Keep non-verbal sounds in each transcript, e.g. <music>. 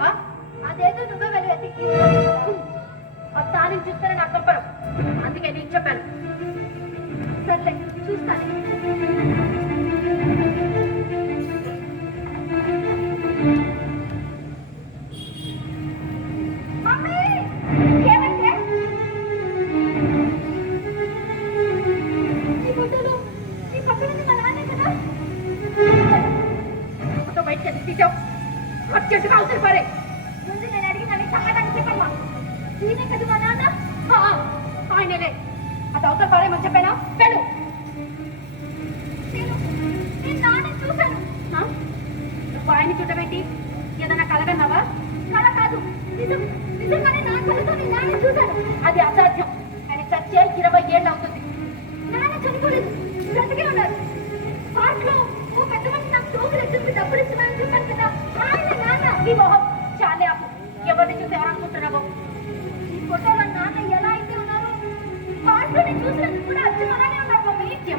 తీసావా అదేదో నువ్వే వెళ్ళి వెతికి ఆ చూస్తేనే నాకు అందుకే నేను చెప్పాను. సర్లే చూస్తాను.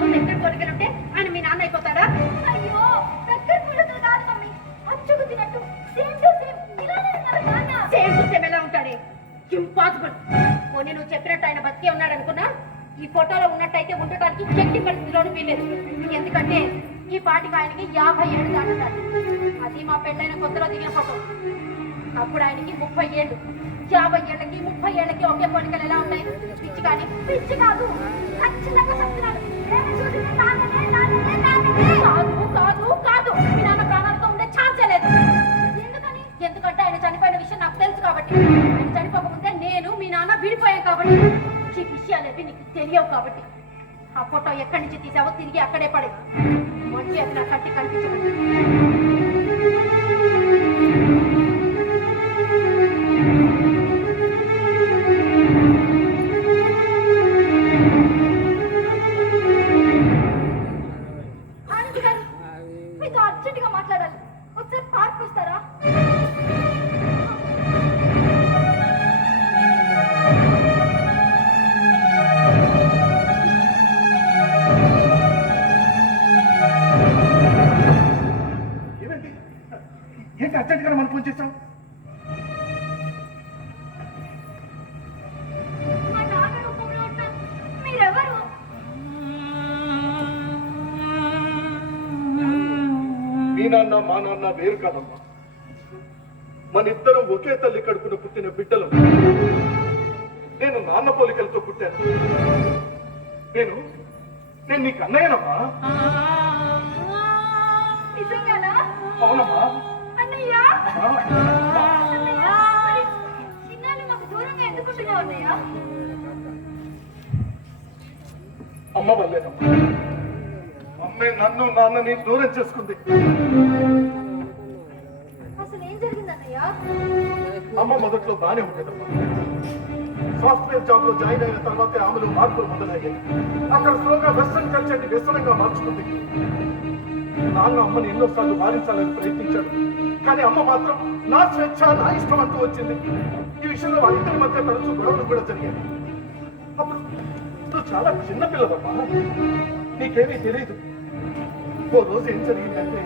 మమ్మీ దగ్గర కొరికలుంటే ఆయన మీ నాన్న అయిపోతాడా? అయ్యో దగ్గర పుల్లతో కాదు మమ్మీ. అచ్చుకు తినట్టు సేమ్ టు సేమ్ ఇలానే ఉన్నారు నాన్న. సేమ్ టు సేమ్ ఎలా ఉంటాడే? ఇంపాసిబుల్ పోనీ నువ్వు చెప్పినట్టు ఆయన బతికే ఉన్నాడు అనుకున్నా? ఈ ఫోటోలో ఉన్నట్టయితే ఉండటానికి ఎట్టి పరిస్థితిలోనూ వీలేదు ఎందుకంటే ఈ పాటికి ఆయనకి యాభై ఏళ్ళు దాటుతారు అది మా పెళ్ళైన కొత్తలో దిగిన ఫోటో. అప్పుడు ఆయనకి ముప్పై ఏళ్ళు. యాభై ఏళ్ళకి ముప్పై ఏళ్ళకి ఒకే పోలికలు ఎలా ఉన్నాయి? పిచ్చి కానీ పిచ్చి కాదు. ఖచ్చితంగా చెప్తున్నాడు కాదు కాదు కాదు. మీ నాన్న ప్రాణాలతో ఉండే ఛాన్సే లేదు ఎందుకని ఎందుకంటే ఆయన చనిపోయిన విషయం నాకు తెలుసు కాబట్టి ఆయన చనిపోకముందే నేను మీ నాన్న విడిపోయాం కాబట్టి ఈ విషయాలేవి నీకు తెలియవు కాబట్టి ఆ ఫోటో ఎక్కడి నుంచి తీసావో తిరిగి అక్కడే పడే మంచి అట్లా కట్టి కనిపించదు నాన్న మా నాన్న వేరు కాదమ్మా. మన ఇద్దరం ఒకే తల్లి కడుపున పుట్టిన బిడ్డలు. నేను నాన్న పోలికలతో పుట్టాను. నేను నేను నీకు అన్నయ్యనమ్మా. అవునమ్మా. అమ్మ వల్లేనమ్మా. అమ్మే నన్ను నాన్నని దూరం చేసుకుంది. అమ్మ మొదట్లో బానే ఉండేదమ్మా. సాఫ్ట్వేర్ జాబ్లో జాయిన్ అయిన తర్వాత ఆమెలో మార్పులు మొదలయ్యాయి. అక్కడ స్లోగా వెస్టర్న్ కల్చర్ని వ్యసనంగా మార్చుకుంది. నాన్న అమ్మని ఎన్నోసార్లు వారించాలని ప్రయత్నించాడు. కానీ అమ్మ మాత్రం నా స్వేచ్ఛ నా ఇష్టం అంటూ వచ్చింది. ఈ విషయంలో వాళ్ళిద్దరి మధ్య తరచూ గొడవలు కూడా జరిగాయి. అప్పుడు నువ్వు చాలా చిన్న పిల్లవమ్మా. నీకేమీ తెలియదు ఓ రోజు ఏం జరిగిందంటే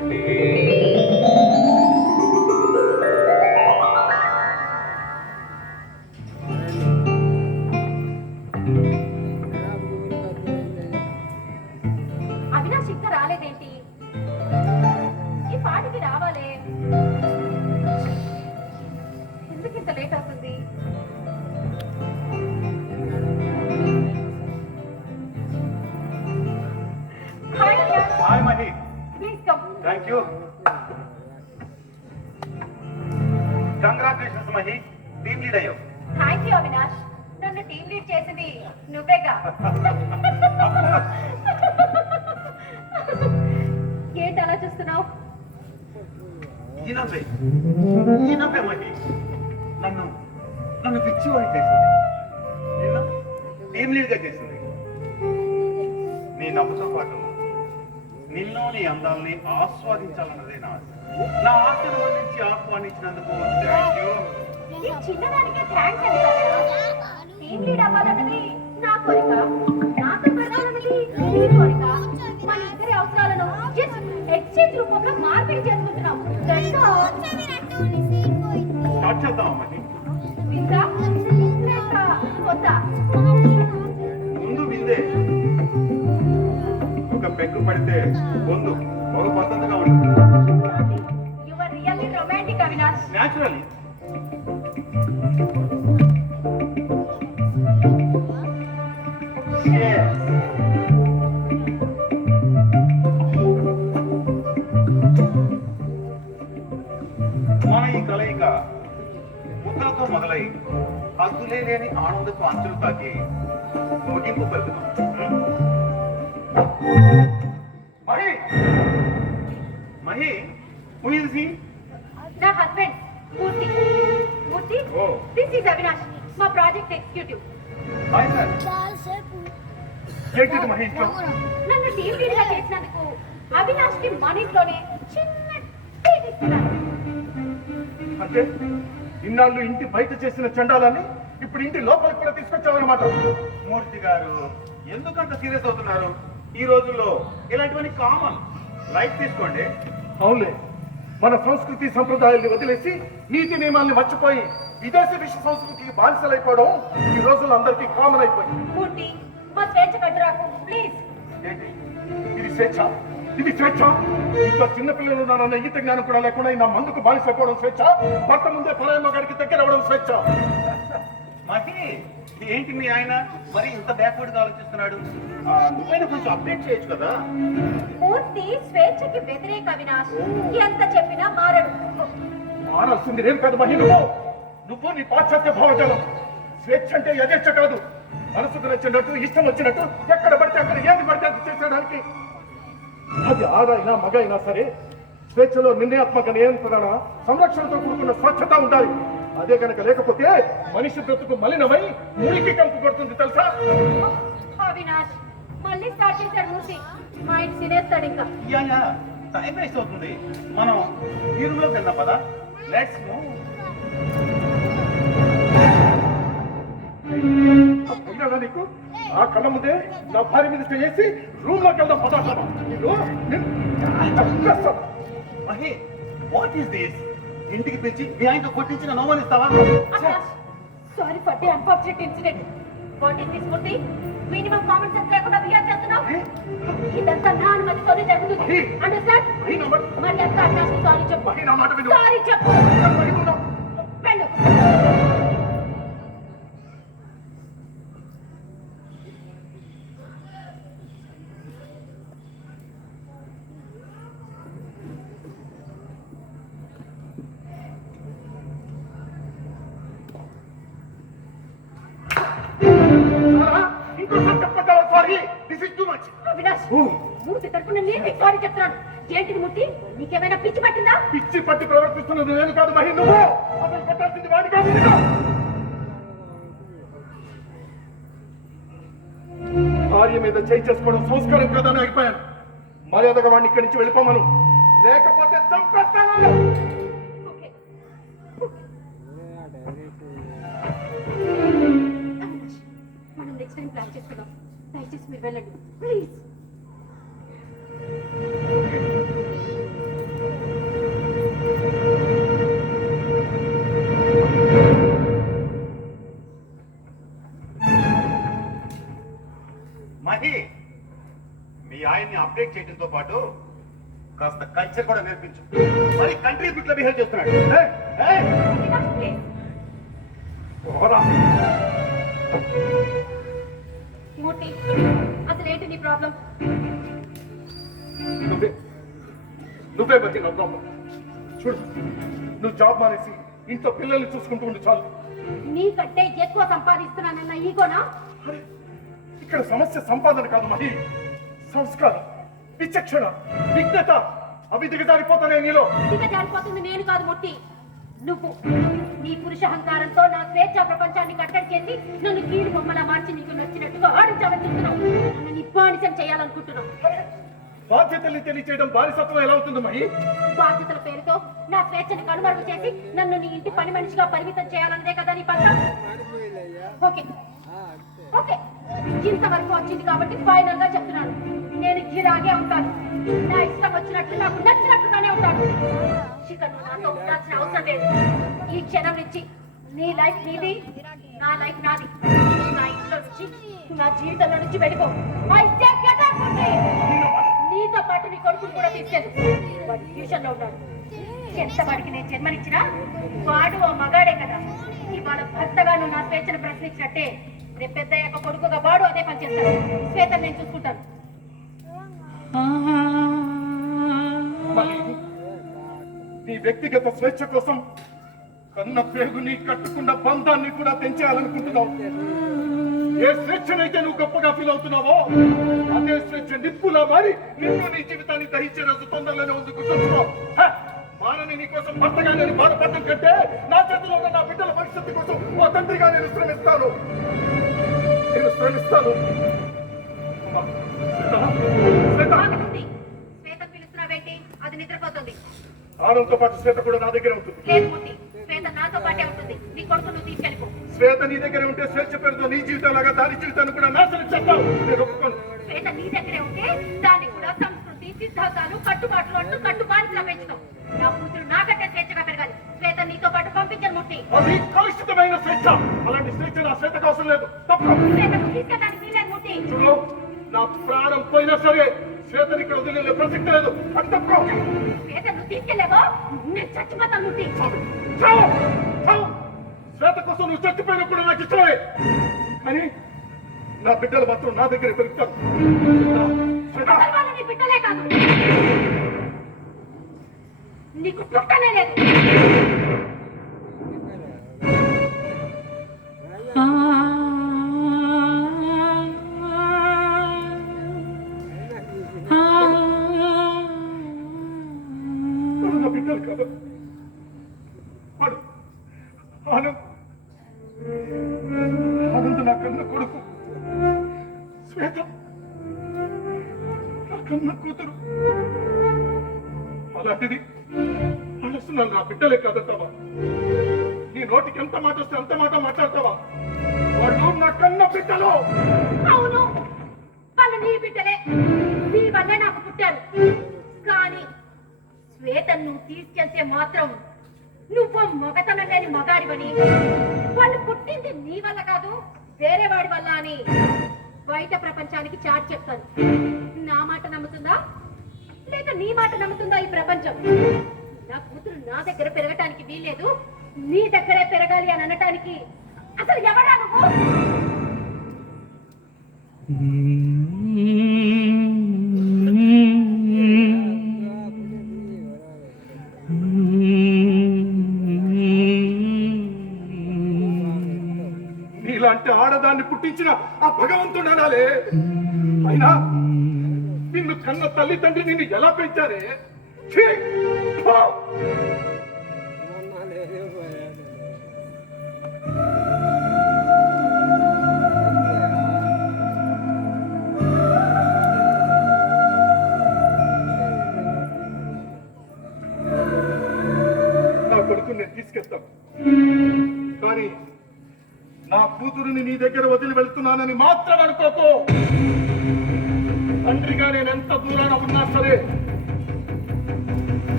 ఈయనవే ఈయనవే మహి నన్ను నన్ను పిచ్చివాడి చేసింది. నిన్ను టీమ్ లీడ్ చేసింది? నీ నవ్వుతో పాటు నిన్ను నీ అందాలని ఆస్వాదించాలన్నదే నా ఆశ. నా ఆశను వండించి ఆహ్వానించినందుకు థ్యాంక్ యూ చిన్నదానికే థ్యాంక్స్ అని టీం లీడ్ అవ్వాలన్నది నా కోరిక. స్వేచ్ఛ రూపంలో మార్పిడి చేసుకుంటున్నావు. తెలుసా? స్టార్ట్ చేద్దాం మహి విందా? లేక వద్దా? ముందు విందే. ఒక పెగ్గు పడితే ముందు ఒక పద్ధతిగా ఉంటుంది. You are really romantic, Avinash. Naturally ముక్కలతో మొదలై హద్దులే లేని ఆనందపు అంచులు తాకి ముగింపు పలుకుతాం Mahi Mahi who is he నా husband Murthy Murthy Oh. This is Avinash మా ప్రాజెక్ట్ ఎగ్జిక్యూటివ్ హాయ్ సార్ ఏంటిది మహి ఇంట్లో నన్ను టీమ్ లీడ్గా చేసినందుకు అవినాష్కి మన ఇంట్లోనే చిన్న ట్రీట్ ఇస్తున్నాను అంటే ఇన్నాళ్ళు ఇంటి బయట చేసిన చండాలని ఇప్పుడు ఇంటి లోపలికి కూడా తీసుకొచ్చావన్నమాట. మూర్తి గారు ఎందుకంత సీరియస్ అవుతున్నారు? ఈ రోజుల్లో ఇలాంటివన్నీ కామన్. లైఫ్ తీసుకోండి. అవునులే. మన సంస్కృతి సంప్రదాయాల్ని వదిలేసి నీతి నియమాల్ని మర్చిపోయి విదేశీ విశ్వ సంస్కృతికి బానిసలైపోవడం ఈ రోజుల్లో అందరికీ కామన్ అయిపోయింది. ఇది స్వేచ్ఛ? ఇది స్వేచ్ఛ. ఇంట్లో చిన్న పిల్లలు ఉన్నారన్న ఈత జ్ఞానం కూడా లేకుండా నా మందుకు బానిసైపోవడం స్వేచ్ఛ. భర్త ముందే పరాయమ్మ గారికి దగ్గర అవ్వడం స్వేచ్ఛ. మహి ఏంటి మీ ఆయన? మరి ఇంత బ్యాక్వర్డ్గా ఆలోచిస్తున్నాడు? నువ్వైనా కొంచెం అప్డేట్ చేయొచ్చు కదా? మూర్తి స్వేచ్ఛకి వ్యతిరేక అవినాష్ ఎంత చెప్పినా మారడు. మానాల్సింది నేను కాదు మహి నువ్వు. నువ్వు నీ పాశ్చాత్య భావజాలం. స్వేచ్ఛ అంటే యథేచ్ఛ కాదు. మనసుకు నచ్చినట్టు ఇష్టం వచ్చినట్టు ఎక్కడ పడితే అక్కడ ఏది పడితే అది చేసేయడానికి అది ఆడైనా మగ అయినా సరే స్వేచ్ఛలో నిర్ణయాత్మక నియంత్రణ సంరక్షణతో కూడుకున్న స్వచ్ఛత ఉండాలి. అదే కనుక లేకపోతే మనిషి బ్రతుకు మలినమై మురికి కంపు కొడుతుంది తెలుసా? అవినాష్ మళ్ళీ స్టార్ట్ చేశాడు మూర్తి మా ఇంటి తినేస్తాడు ఇంకా. Yeah yeah. టైం వేస్ట్ అవుతుంది. మనం ఈ రూమ్లోకి వెళ్దాం పదా. లెట్స్ మూవ్ అయినా నీకు? ఆ కళ్ళ ముందే నా భార్య మీద చేసి రూమ్లోకి వెళ్దాం పదార్థం మహి వాట్ ఈస్ దిస్ ఇంటికి పిలిచి మీ ఆయనతో కొట్టించిన Avinash sorry for the unfortunate incident what is this minimum common sense లేకుండా బిహేవ్ చేస్తున్నావు? ఇదంతా నా అనుమతితోనే జరుగుతుంది. మహి! అండర్స్టాండ్ మహి, మరి ఎంత సారీ చెప్పు. మహి. సారీ చెప్పు. మహి, వెళ్ళు. మూర్తి తరపున నేను సారీ చెప్తున్నాను ఏంటిది మూర్తి నీకేమైనా పిచ్చి పట్టిందా? పిచ్చి పట్టి ప్రవర్తిస్తున్నది నేను కాదు మహి నువ్వు. అసలు కొట్టాల్సింది వాడి కాదు. భార్య మీద చేయి చేసుకోవడం సంస్కారం ప్రధానం అయిపోయాను. మర్యాదగా వాడిని ఇక్కడి నుంచి వెళ్ళిపోమను. లేకపోతే చంపేస్తాను ఓకే. అవినాష్ మనం నెక్స్ట్ టైం ప్లాన్ చేసుకుందాం దయచేసి మీరు వెళ్ళండి. ప్లీజ్ మహి మీ ఆయన్ని అప్డేట్ చేయడంతో పాటు కాస్త కల్చర్ కూడా నేర్పించు. మరి కంట్రీ బిట్లో బిహేవ్ చేస్తున్నాడు. మూర్తి అసలు ఏంటి నీ ప్రాబ్లం నువ్వే. నువ్వే ప్రాబ్లం చూడు నువ్వు జాబ్ మానేసి ఇంట్లో పిల్లల్ని చూసుకుంటూ ఉండి చాలు. నీకంటే ఎక్కువ సంపాదిస్తున్నానన్న ఈగోనా? ఇక్కడ సమస్య సంపాదన కాదు మహి. సంస్కారం విచక్షణ విఘ్నత అవి దిగజారిపోతానే నీలో. ఇక జారిపోతుంది నేను కాదు మూర్తి. నువ్వు నీ పురుషహంకారంతో నా స్వేచ్ఛ ప్రపంచాన్ని కట్టడి చేసి నన్ను కీడు బొమ్మలా మార్చి నీకు నచ్చినట్టుగా ఆడించాలని చూస్తున్నావు. నన్ను నీ బానిసం చేయాలనుకుంటున్నావు బాధ్యతల్ని తెలియచేయడం బానిసత్వం ఎలా అవుతుంది మహి? బాధ్యతల పేరుతో నా స్వేచ్ఛని కనుమరుగు చేసి నన్ను నీ ఇంటి పని మనిషిగా పరిమితం చేయాలన్నదే కదా నీ పంతం ఓకే. ఓకే. ఇంతవరకు వచ్చింది కాబట్టి ఫైనల్గా చెప్తున్నాను. నేను ఇలాగే ఉంటాను. నా ఇష్టం వచ్చినట్టు నాకు నచ్చిన ఇక నువ్వు నాతో ఉండాల్సిన అవసరం లేదు. ఈ క్షణం నుంచి నీ లైఫ్ నీది నా లైఫ్ నాది. నా ఇంట్లో నుంచి నా జీవితంలో నుంచి వెళ్ళిపో. నీతో పాటు నీ కొడుకుని కూడా తీసుకెళ్ళు. వాడు ట్యూషన్లో ఉన్నాడు. ఎంత వాడికి నేను జన్మనిచ్చినా వాడు ఆ మగాడే కదా. ఇవాళ భర్తగా నువ్వు నా స్వేచ్ఛను ప్రశ్నించినట్టే రేపు పెద్ద యొక్క కొడుకుగా వాడు అదే పని చేస్తాడు. శ్వేత నేను చూసుకుంటాను. నీ వ్యక్తిగత స్వేచ్ఛ కోసం కన్న పేగుని కట్టుకున్న బంధాన్ని కూడా తెంచేయాలనుకుంటున్నావు. ఏ స్వేచ్ఛనైతే నువ్వు గొప్పగా ఫీల్ అవుతున్నావో అదే స్వేచ్ఛ నిప్పులా మారి నిన్ను నీ జీవితాన్ని దహించే రోజు తొందరలోనే ఉంది గుర్తుంచుకో! మానని నీ కోసం భర్తగా నేను బాధపడడం కంటే నా చేతిలో ఉన్న నా బిడ్డల భవిష్యత్తు కోసం ఓ తండ్రిగా నేను శ్రమిస్తాను. నేను శ్రమిస్తాను. అది నిద్రపోతుంది. ఆనందతో పాటు శ్వేత కూడా నా దగ్గర ఉంటుంది. లేదు శ్వేత నాతో పాటే ఉంటుంది. నీ కొడుకు నువ్వు తీసుకెళ్ళిపో శ్వేత నీ దగ్గర ఉంటే స్వేచ్ఛ పేరుతో నీ జీవితం లాగా దాని జీవితాన్ని కూడా నాశనం చేస్తావు. నేను ఒప్పుకోను. శ్వేత నీ దగ్గరే ఉంటే కూడా సంస్కృతి సిద్ధాంతాలు కట్టుబాట్లు అంటూ కట్టుబాటులా పెంచుతావు. నా కూతురు నాకంటే స్వేచ్ఛగా పెరగాలి. శ్వేత నీతో పాటు పంపించను మూర్తి. అది కలుషితమైన స్వేచ్ఛ. అలాంటి స్వేచ్ఛ నా శ్వేతకు అవసరం లేదు. తప్ప శ్వేతను తీసుకెళ్ళడానికి వీలేదు మూర్తి. చూడు నా ప్రాణం పోయినా సరే శ్వేతని ఇక్కడ వదిలే ప్రసక్తి లేదు. అది తప్పుకో. శ్వేత నువ్వు తీసుకెళ్ళావో? నేను చచ్చిపోతాను మూర్తి. చావు చావు శ్వేత కోసం నువ్వు చచ్చిపోయినా కూడా నాకు ఇష్టమే. కానీ నా బిడ్డలు మాత్రం నా దగ్గర పెరుగుతారు. బిడ్డలే కాదు. నీకు పుట్టనే లేదు. నా కూతురు. అలాంటిది మనసు నన్ను నా బిడ్డలే కదతావా నీ నోటికి ఎంత మాట వస్తే అంత మాట మాట్లాడతావా? వాళ్ళు నా కన్న బిడ్డలు. అవును వాళ్ళు నీ బిడ్డలే. నీ వల్లే నాకు పుట్టారు. కానీ శ్వేతను నువ్వు తీసుకెళ్తే మాత్రం నువ్వు మగతనం లేని మగాడివని. వాళ్ళు పుట్టింది నీ వల్ల కాదు వేరే వాడి వల్ల అని. బయట ప్రపంచానికి చాట్ చెప్తాను. నా మాట నమ్ముతుందా? లేక నీ మాట నమ్ముతుందా ఈ ప్రపంచం? నా కూతురు నా దగ్గర పెరగటానికి వీల్లేదు. నీ దగ్గరే పెరగాలి అని అనటానికి అసలు ఎవడా నువ్వు? దాన్ని పుట్టించిన ఆ భగవంతుడు అనాలే. అయినా నిన్ను కన్న తల్లిదండ్రి నిన్ను ఎలా పెంచారే? కూతురుని నీ దగ్గర వదిలి వెళ్తున్నానని మాత్రం అనుకోకు. తండ్రిగా నేను ఎంత దూరాన ఉన్నా సరే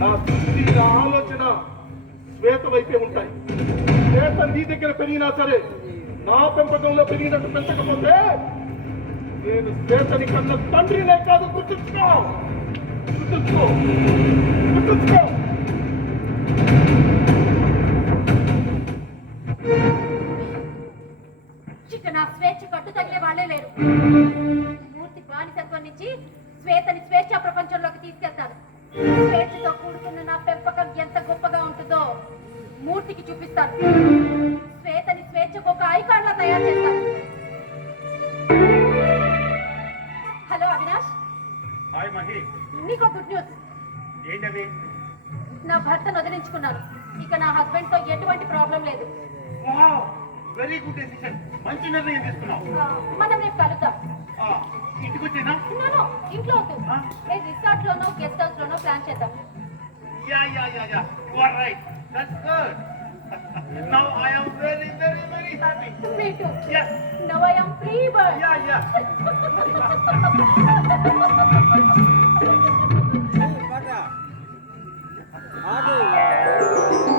నా దృష్టి నా ఆలోచన శ్వేత వైపే ఉంటాయి. శ్వేత నీ దగ్గర పెరిగినా సరే నా పెంపకంలో పెరిగినట్టు పెంచకపోతే నేను శ్వేతని కన్న తండ్రినే కాదు గుర్తుంచుకో. గుర్తుంచుకో. గుర్తుంచుకో. నా స్వేచ్ఛ కట్టు తగిలే వాళ్ళే లేరు. పూర్తి బానిసత్వం నుంచి శ్వేతని స్వేచ్ఛ ప్రపంచంలోకి తీసుకెళ్తాను స్వేచ్ఛతో కూడుకున్న నా పెంపకం ఎంత గొప్పగా ఉంటుందో మూర్తికి చూపిస్తాను. శ్వేతని స్వేచ్ఛకు ఒక ఐకాన్ లా తయారు చేస్తాను. హలో అవినాష్. హాయ్ మహి. నీకు గుడ్ న్యూస్. ఏంటది? నా భర్తను వదిలించుకున్నాను. ఇక నా హస్బెండ్తో ఎటువంటి ప్రాబ్లం లేదు. వెరీ గుడ్ డెసిషన్ మంచి నిర్ణయం తీసుకున్నావు. మనం రేపు కలుద్దాం. ఇంటికి వచ్చేనా? ఇంట్లో వద్దు. మేము రిసార్ట్ లోనో గెస్ట్ హౌస్ లోనో ప్లాన్ చేద్దాం. Yeah yeah yeah yeah. You are right that's good Now I am very, very, very happy. Me too. Yes. Now I am free bird. Yeah, yeah. <laughs> ఆగు